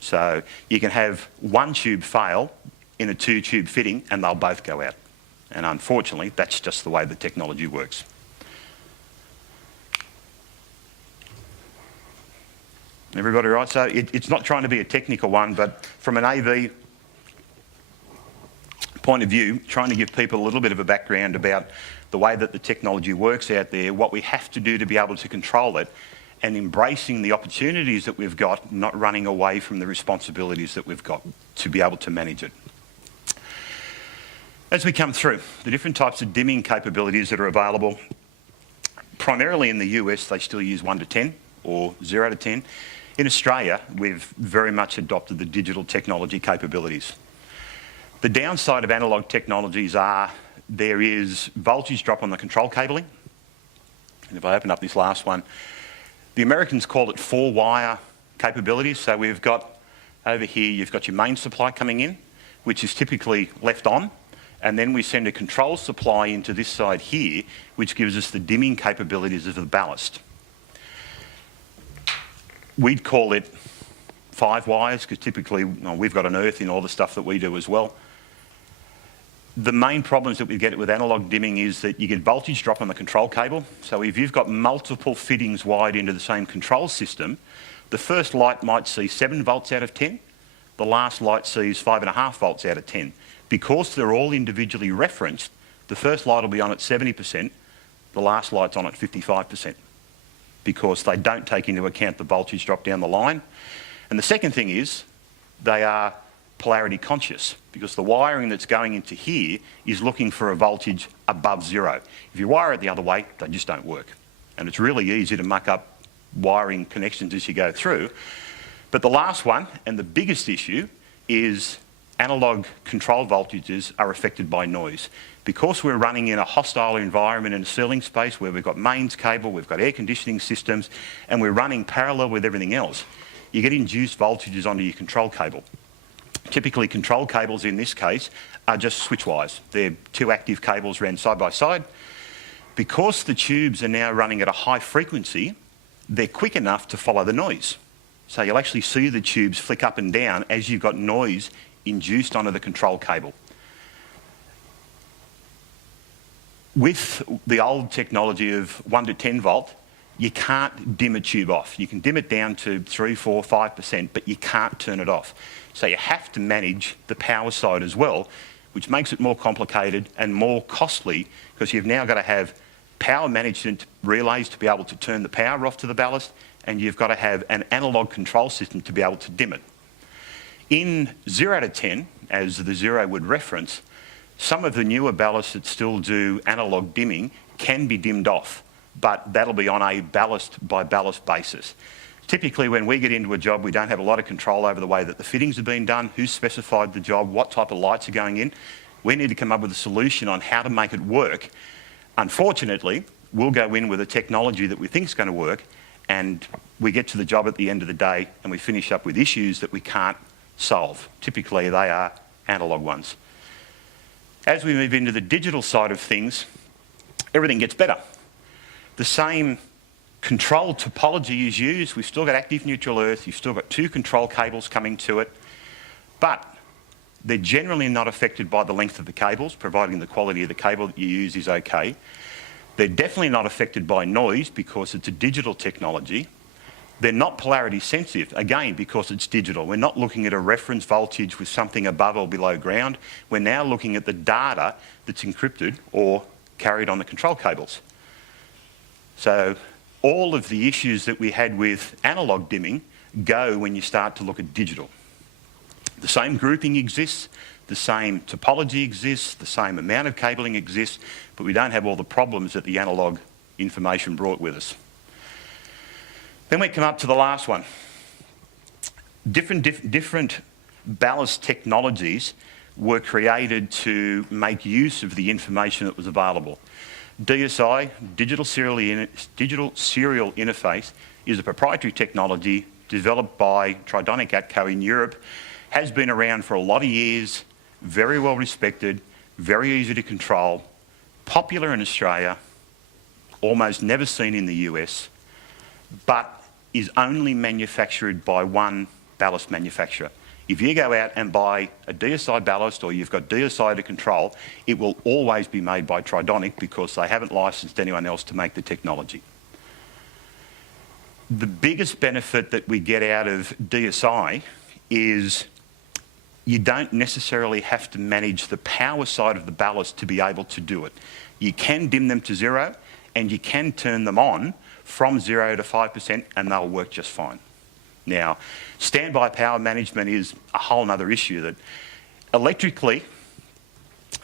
So you can have one tube fail in a two-tube fitting and they'll both go out. And unfortunately, that's just the way the technology works. Everybody right? So it's not trying to be a technical one, but from an AV point of view, trying to give people a little bit of a background about the way that the technology works out there, what we have to do to be able to control it, and embracing the opportunities that we've got, not running away from the responsibilities that we've got to be able to manage it. As we come through, the different types of dimming capabilities that are available, primarily in the US, they still use 1 to 10 or 0 to 10. In Australia, we've very much adopted the digital technology capabilities. The downside of analogue technologies are there is voltage drop on the control cabling. And if I open up this last one, the Americans call it 4-wire capabilities. So we've got, over here, you've got your main supply coming in, which is typically left on. And then we send a control supply into this side here, which gives us the dimming capabilities of the ballast. We'd call it 5 wires, because typically we've got an earth in all the stuff that we do as well. The main problems that we get with analogue dimming is that you get voltage drop on the control cable. So if you've got multiple fittings wired into the same control system, the first light might see 7 volts out of 10. The last light sees 5.5 volts out of 10. Because they're all individually referenced, the first light will be on at 70%, the last light's on at 55%, because they don't take into account the voltage drop down the line. And the second thing is, they are polarity conscious, because the wiring that's going into here is looking for a voltage above 0. If you wire it the other way, they just don't work. And it's really easy to muck up wiring connections as you go through. But the last one, and the biggest issue, is analogue control voltages are affected by noise. Because we're running in a hostile environment in a ceiling space where we've got mains cable, we've got air conditioning systems, and we're running parallel with everything else, you get induced voltages onto your control cable. Typically, control cables in this case are just switch wires. They're 2 active cables ran side by side. Because the tubes are now running at a high frequency, they're quick enough to follow the noise. So you'll actually see the tubes flick up and down as you've got noise induced onto the control cable. With the old technology of 1 to 10 volt, you can't dim a tube off. You can dim it down to 3, 4, 5%, but you can't turn it off. So you have to manage the power side as well, which makes it more complicated and more costly, because you've now got to have power management relays to be able to turn the power off to the ballast, and you've got to have an analogue control system to be able to dim it. In 0 to 10, as the 0 would reference, some of the newer ballasts that still do analogue dimming can be dimmed off, but that'll be on a ballast by ballast basis. Typically, when we get into a job, we don't have a lot of control over the way that the fittings have been done, who's specified the job, what type of lights are going in. We need to come up with a solution on how to make it work. Unfortunately, we'll go in with a technology that we think is going to work, and we get to the job at the end of the day and we finish up with issues that we can't solve. Typically, they are analogue ones. As we move into the digital side of things, everything gets better. The same control topology is used. We've still got active neutral earth. You've still got 2 control cables coming to it, but they're generally not affected by the length of the cables, providing the quality of the cable that you use is okay. They're definitely not affected by noise because it's a digital technology. They're not polarity sensitive, again, because it's digital. We're not looking at a reference voltage with something above or below ground. We're now looking at the data that's encrypted or carried on the control cables. So all of the issues that we had with analogue dimming go when you start to look at digital. The same grouping exists, the same topology exists, the same amount of cabling exists, but we don't have all the problems that the analogue information brought with us. Then we come up to the last one. Different ballast technologies were created to make use of the information that was available. DSI, Digital Serial Interface, is a proprietary technology developed by Tridonic Atco in Europe, has been around for a lot of years, very well respected, very easy to control, popular in Australia, almost never seen in the US, but is only manufactured by one ballast manufacturer. If you go out and buy a DSI ballast or you've got DSI to control, it will always be made by Tridonic because they haven't licensed anyone else to make the technology. The biggest benefit that we get out of DSI is you don't necessarily have to manage the power side of the ballast to be able to do it. You can dim them to 0 and you can turn them on from 0 to 5% and they'll work just fine. Now, standby power management is a whole other issue that electrically,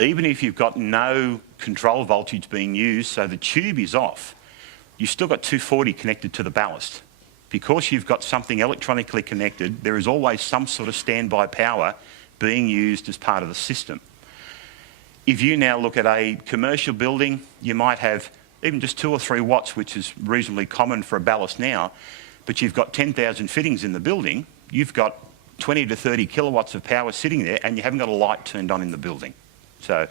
even if you've got no control voltage being used, so the tube is off, you've still got 240 connected to the ballast. Because you've got something electronically connected, there is always some sort of standby power being used as part of the system. If you now look at a commercial building, you might have even just 2 or 3 watts, which is reasonably common for a ballast now, but you've got 10,000 fittings in the building, you've got 20 to 30 kilowatts of power sitting there and you haven't got a light turned on in the building. So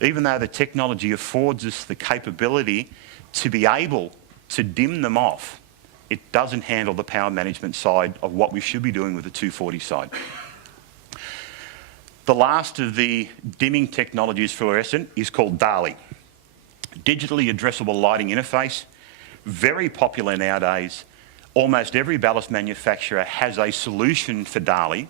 even though the technology affords us the capability to be able to dim them off, it doesn't handle the power management side of what we should be doing with the 240 side. The last of the dimming technologies fluorescent is called DALI. Digitally addressable lighting interface, very popular nowadays. Almost every ballast manufacturer has a solution for DALI,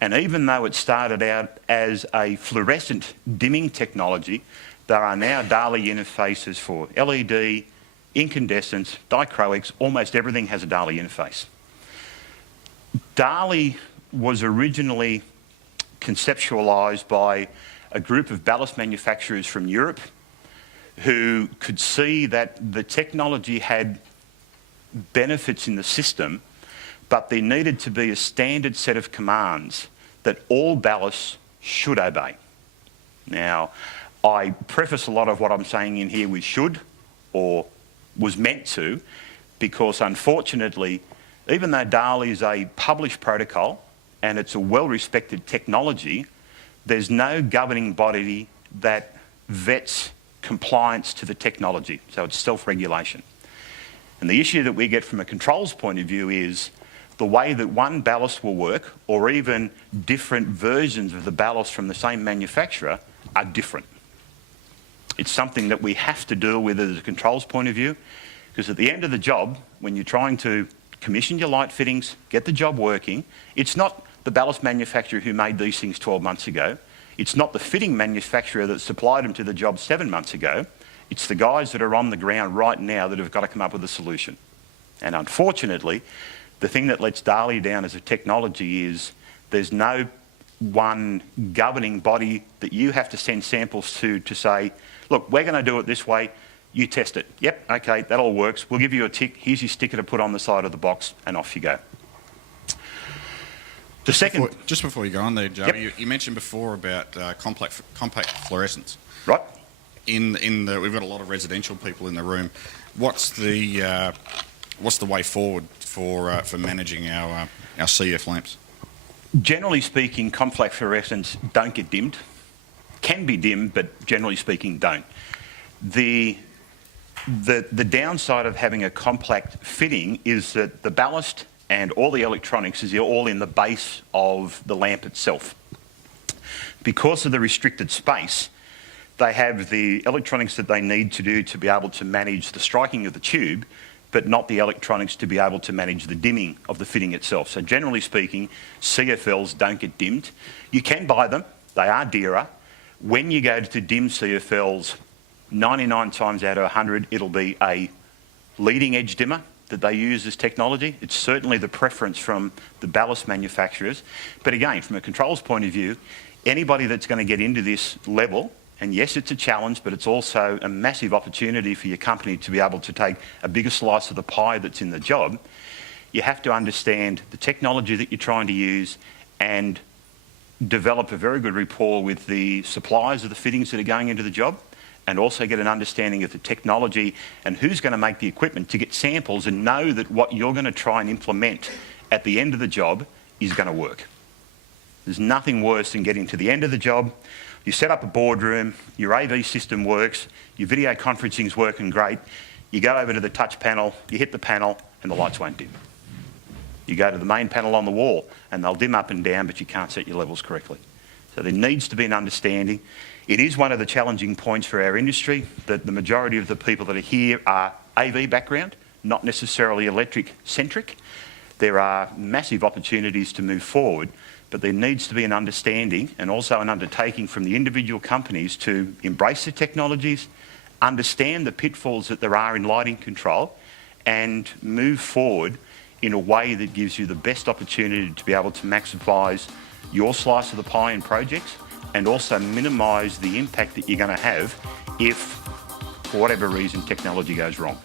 and even though it started out as a fluorescent dimming technology, there are now DALI interfaces for LED, incandescence, dichroics, almost everything has a DALI interface. DALI was originally conceptualised by a group of ballast manufacturers from Europe who could see that the technology had benefits in the system, but there needed to be a standard set of commands that all ballasts should obey. Now, I preface a lot of what I'm saying in here with should or was meant to, because unfortunately, even though DALI is a published protocol and it's a well-respected technology, there's no governing body that vets compliance to the technology, so it's self-regulation. And the issue that we get from a controls point of view is the way that one ballast will work, or even different versions of the ballast from the same manufacturer, are different. It's something that we have to deal with as a controls point of view, because at the end of the job, when you're trying to commission your light fittings, get the job working, it's not the ballast manufacturer who made these things 12 months ago. It's not the fitting manufacturer that supplied them to the job 7 months ago. It's the guys that are on the ground right now that have got to come up with a solution. And unfortunately, the thing that lets DALI down as a technology is there's no one governing body that you have to send samples to say, look, we're going to do it this way, you test it. Yep, okay, that all works. We'll give you a tick. Here's your sticker to put on the side of the box, and off you go. The second... Just before you go on there, Joe, yep. you mentioned before about compact fluorescents. Right. We've got a lot of residential people in the room. What's the way forward for managing our CF lamps? Generally speaking, compact fluorescents don't get dimmed. Can be dimmed, but generally speaking, don't. The downside of having a compact fitting is that the ballast and all the electronics is all in the base of the lamp itself. Because of the restricted space, they have the electronics that they need to do to be able to manage the striking of the tube, but not the electronics to be able to manage the dimming of the fitting itself. So generally speaking, CFLs don't get dimmed. You can buy them, they are dearer. When you go to dim CFLs, 99 times out of 100, it'll be a leading edge dimmer that they use as technology. It's certainly the preference from the ballast manufacturers. But again, from a controls point of view, anybody that's going to get into this level, and yes, it's a challenge, but it's also a massive opportunity for your company to be able to take a bigger slice of the pie that's in the job. You have to understand the technology that you're trying to use and develop a very good rapport with the suppliers of the fittings that are going into the job, and also get an understanding of the technology and who's going to make the equipment to get samples and know that what you're going to try and implement at the end of the job is going to work. There's nothing worse than getting to the end of the job. You set up a boardroom, your AV system works, your video conferencing's working great, you go over to the touch panel, you hit the panel, and the lights won't dim. You go to the main panel on the wall and they'll dim up and down, but you can't set your levels correctly. So there needs to be an understanding. It is one of the challenging points for our industry that the majority of the people that are here are AV background, not necessarily electric centric. There are massive opportunities to move forward, but there needs to be an understanding and also an undertaking from the individual companies to embrace the technologies, understand the pitfalls that there are in lighting control, and move forward in a way that gives you the best opportunity to be able to maximise your slice of the pie in projects and also minimise the impact that you're going to have if, for whatever reason, technology goes wrong.